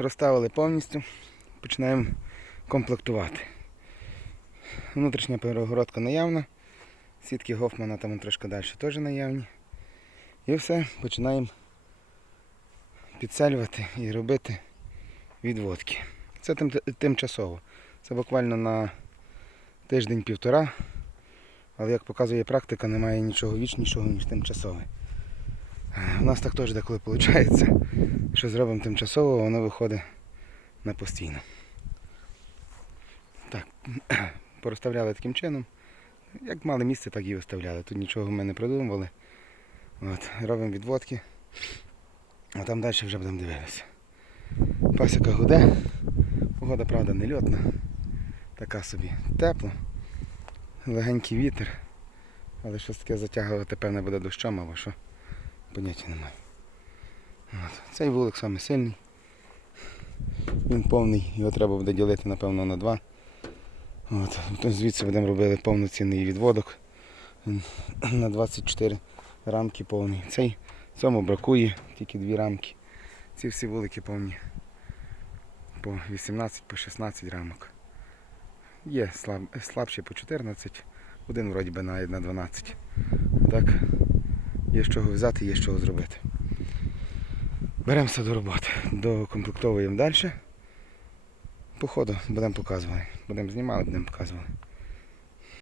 Розставили повністю, починаємо комплектувати. Внутрішня перегородка наявна. Сітки Гофмана там трошки далі теж наявні. І все, починаємо підселювати і робити відводки. Це тим, тимчасово. Це буквально на тиждень-півтора. Але як показує практика, немає нічого вічнішого, ніж тимчасове. У нас так теж деколи виходить, що зробимо тимчасово, воно виходить на постійно. Так, порозставляли таким чином. Як мали місце, так і виставляли. Тут нічого ми не придумували. От, робимо відводки, а там далі вже будемо дивитися. Пасіка гуде. Погода, правда, не льотна. Така собі тепло. Легенький вітер. Але щось таке затягувати, певне, буде дощом або що. Поняття немає. От. Цей вулик саме сильний. Він повний, його треба буде ділити, напевно, на два. От. Звідси будемо робити повноцінний відводок. На 24 рамки повний. Цей цьому бракує, тільки дві рамки. Ці всі вулики повні по 18, по 16 рамок. Є слаб, слабші по 14, один вроді би навіть на 12. А так, є з чого взяти, є з чого зробити. Беремося до роботи. Докомплектовуємо далі. Походу будемо показувати. Будемо знімати, будемо показувати.